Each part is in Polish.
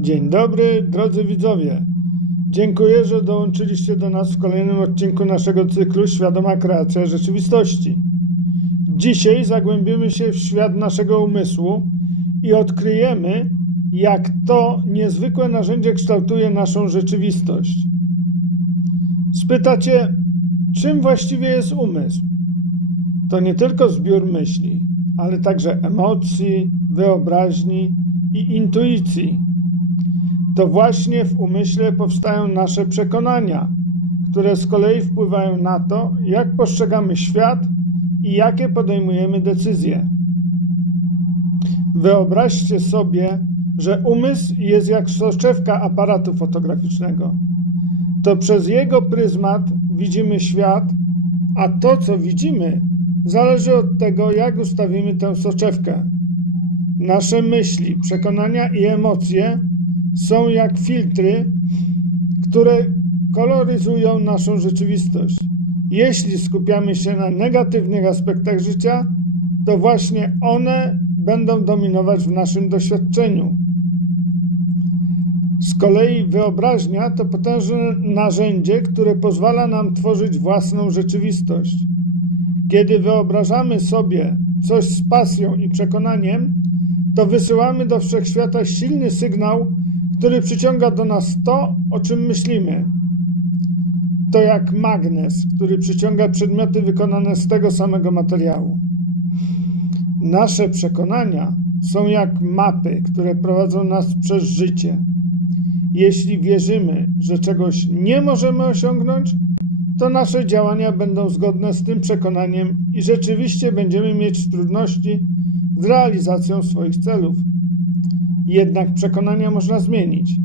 Dzień dobry, drodzy widzowie. Dziękuję, że dołączyliście do nas w kolejnym odcinku naszego cyklu Świadoma Kreacja Rzeczywistości. Dzisiaj zagłębimy się w świat naszego umysłu i odkryjemy, jak to niezwykłe narzędzie kształtuje naszą rzeczywistość. Spytacie, czym właściwie jest umysł? To nie tylko zbiór myśli, ale także emocji, wyobraźni i intuicji. To właśnie w umyśle powstają nasze przekonania, które z kolei wpływają na to, jak postrzegamy świat i jakie podejmujemy decyzje. Wyobraźcie sobie, że umysł jest jak soczewka aparatu fotograficznego. To przez jego pryzmat widzimy świat, a to, co widzimy, zależy od tego, jak ustawimy tę soczewkę. Nasze myśli, przekonania i emocje są jak filtry, które koloryzują naszą rzeczywistość. Jeśli skupiamy się na negatywnych aspektach życia, to właśnie one będą dominować w naszym doświadczeniu. Z kolei wyobraźnia to potężne narzędzie, które pozwala nam tworzyć własną rzeczywistość. Kiedy wyobrażamy sobie coś z pasją i przekonaniem, to wysyłamy do wszechświata silny sygnał, który przyciąga do nas to, o czym myślimy. To jak magnes, który przyciąga przedmioty wykonane z tego samego materiału. Nasze przekonania są jak mapy, które prowadzą nas przez życie. Jeśli wierzymy, że czegoś nie możemy osiągnąć, to nasze działania będą zgodne z tym przekonaniem i rzeczywiście będziemy mieć trudności z realizacją swoich celów. Jednak przekonania można zmienić.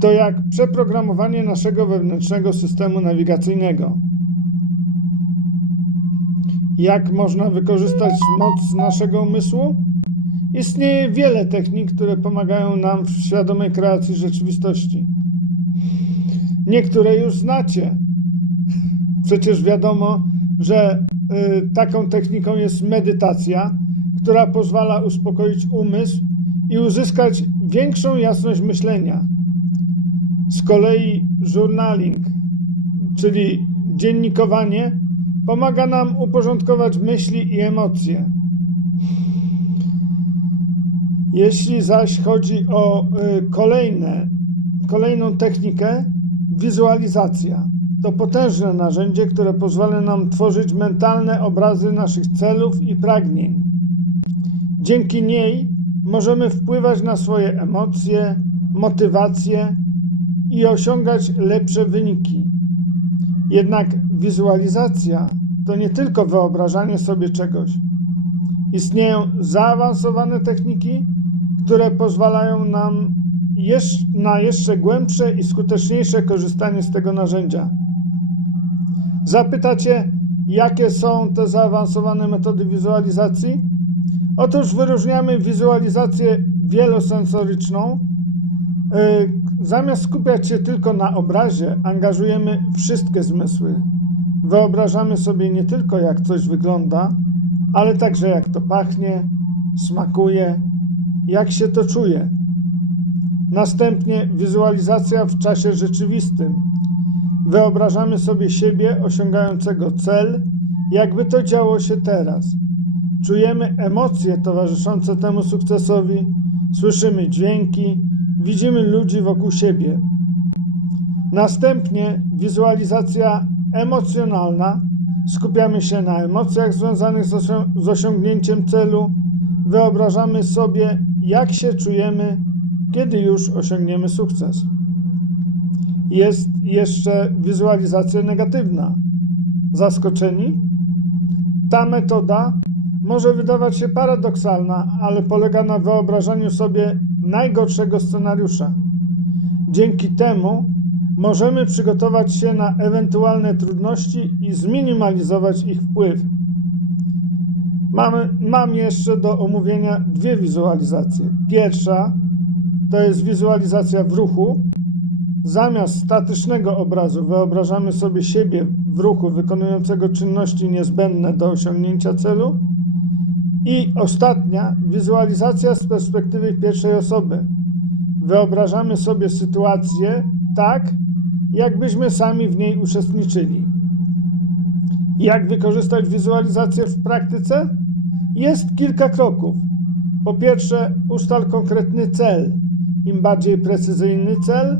To jak przeprogramowanie naszego wewnętrznego systemu nawigacyjnego. Jak można wykorzystać moc naszego umysłu? Istnieje wiele technik, które pomagają nam w świadomej kreacji rzeczywistości. Niektóre już znacie. Przecież wiadomo, że y, taką techniką jest medytacja, która pozwala uspokoić umysł i uzyskać większą jasność myślenia. Z kolei journaling, czyli dziennikowanie, pomaga nam uporządkować myśli i emocje. Jeśli zaś chodzi o y, kolejne, kolejną technikę, wizualizacja to potężne narzędzie, które pozwala nam tworzyć mentalne obrazy naszych celów i pragnień. Dzięki niej możemy wpływać na swoje emocje, motywacje i osiągać lepsze wyniki. Jednak wizualizacja to nie tylko wyobrażanie sobie czegoś. Istnieją zaawansowane techniki, które pozwalają nam na jeszcze głębsze i skuteczniejsze korzystanie z tego narzędzia. Zapytacie, jakie są te zaawansowane metody wizualizacji? Otóż wyróżniamy wizualizację wielosensoryczną. Yy, Zamiast skupiać się tylko na obrazie, angażujemy wszystkie zmysły. Wyobrażamy sobie nie tylko, jak coś wygląda, ale także jak to pachnie, smakuje, jak się to czuje. Następnie wizualizacja w czasie rzeczywistym. Wyobrażamy sobie siebie osiągającego cel, jakby to działo się teraz. Czujemy emocje towarzyszące temu sukcesowi, słyszymy dźwięki, widzimy ludzi wokół siebie. Następnie wizualizacja emocjonalna. Skupiamy się na emocjach związanych z, osią- z osiągnięciem celu. Wyobrażamy sobie, jak się czujemy, kiedy już osiągniemy sukces. Jest jeszcze wizualizacja negatywna. Zaskoczeni? Ta metoda może wydawać się paradoksalna, ale polega na wyobrażaniu sobie najgorszego scenariusza. Dzięki temu możemy przygotować się na ewentualne trudności i zminimalizować ich wpływ. Mam jeszcze do omówienia dwie wizualizacje. Pierwsza to jest wizualizacja w ruchu. Zamiast statycznego obrazu wyobrażamy sobie siebie w ruchu wykonującego czynności niezbędne do osiągnięcia celu. I ostatnia wizualizacja z perspektywy pierwszej osoby. Wyobrażamy sobie sytuację tak, jakbyśmy sami w niej uczestniczyli. Jak wykorzystać wizualizację w praktyce? Jest kilka kroków. Po pierwsze, ustal konkretny cel. Im bardziej precyzyjny cel,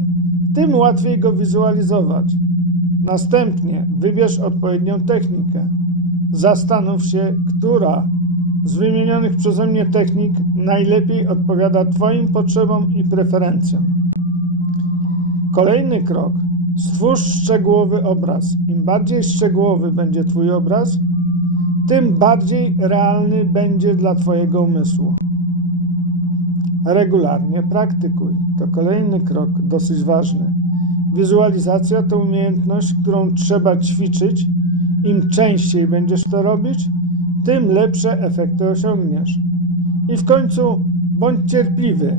tym łatwiej go wizualizować. Następnie wybierz odpowiednią technikę. Zastanów się, która z wymienionych przeze mnie technik najlepiej odpowiada Twoim potrzebom i preferencjom. Kolejny krok. Stwórz szczegółowy obraz. Im bardziej szczegółowy będzie Twój obraz, tym bardziej realny będzie dla Twojego umysłu. Regularnie praktykuj. To kolejny krok, dosyć ważny. Wizualizacja to umiejętność, którą trzeba ćwiczyć. Im częściej będziesz to robić, tym lepsze efekty osiągniesz. I w końcu bądź cierpliwy.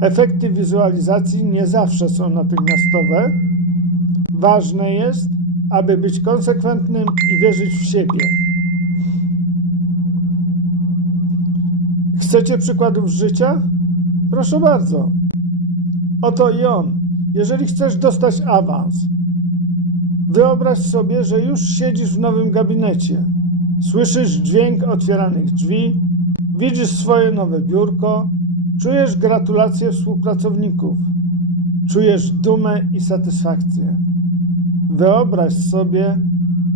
Efekty wizualizacji nie zawsze są natychmiastowe. Ważne jest, aby być konsekwentnym i wierzyć w siebie. Chcecie przykładów życia? Proszę bardzo. Oto i on. Jeżeli chcesz dostać awans, wyobraź sobie, że już siedzisz w nowym gabinecie. Słyszysz dźwięk otwieranych drzwi, widzisz swoje nowe biurko, czujesz gratulacje współpracowników, czujesz dumę i satysfakcję. Wyobraź sobie,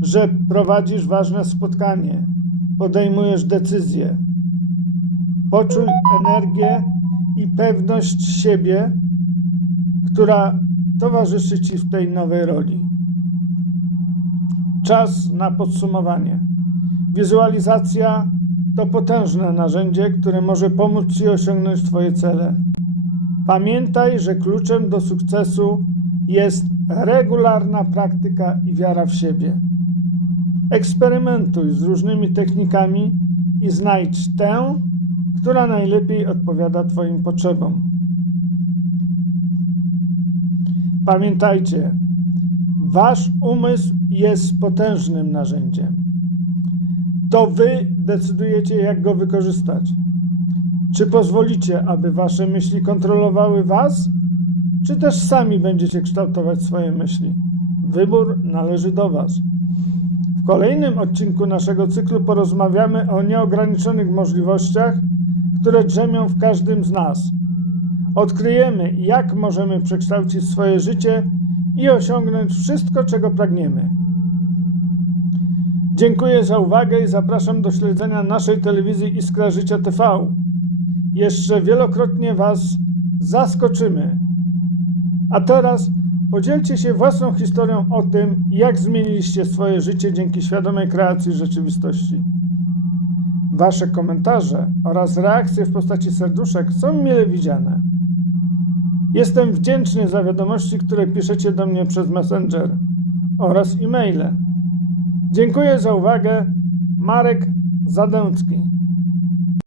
że prowadzisz ważne spotkanie, podejmujesz decyzje. Poczuj energię i pewność siebie, która towarzyszy Ci w tej nowej roli. Czas na podsumowanie. Wizualizacja to potężne narzędzie, które może pomóc Ci osiągnąć Twoje cele. Pamiętaj, że kluczem do sukcesu jest regularna praktyka i wiara w siebie. Eksperymentuj z różnymi technikami i znajdź tę, która najlepiej odpowiada Twoim potrzebom. Pamiętajcie, Wasz umysł jest potężnym narzędziem. To Wy decydujecie, jak go wykorzystać. Czy pozwolicie, aby Wasze myśli kontrolowały Was, czy też sami będziecie kształtować swoje myśli? Wybór należy do Was. W kolejnym odcinku naszego cyklu porozmawiamy o nieograniczonych możliwościach, które drzemią w każdym z nas. Odkryjemy, jak możemy przekształcić swoje życie i osiągnąć wszystko, czego pragniemy. Dziękuję za uwagę i zapraszam do śledzenia naszej telewizji Iskra Życia TV. Jeszcze wielokrotnie Was zaskoczymy. A teraz podzielcie się własną historią o tym, jak zmieniliście swoje życie dzięki świadomej kreacji rzeczywistości. Wasze komentarze oraz reakcje w postaci serduszek są mile widziane. Jestem wdzięczny za wiadomości, które piszecie do mnie przez Messenger oraz e-maile. Dziękuję za uwagę. Marek Zadęcki.